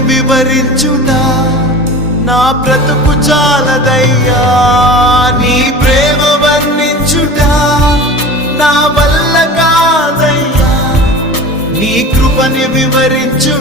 వివరించుట నా బ్రతుకు చాలదయ్యా. నీ ప్రేమ వర్ణించుట నా వల్ల కాదయ్యా. నీ కృపని వివరించుట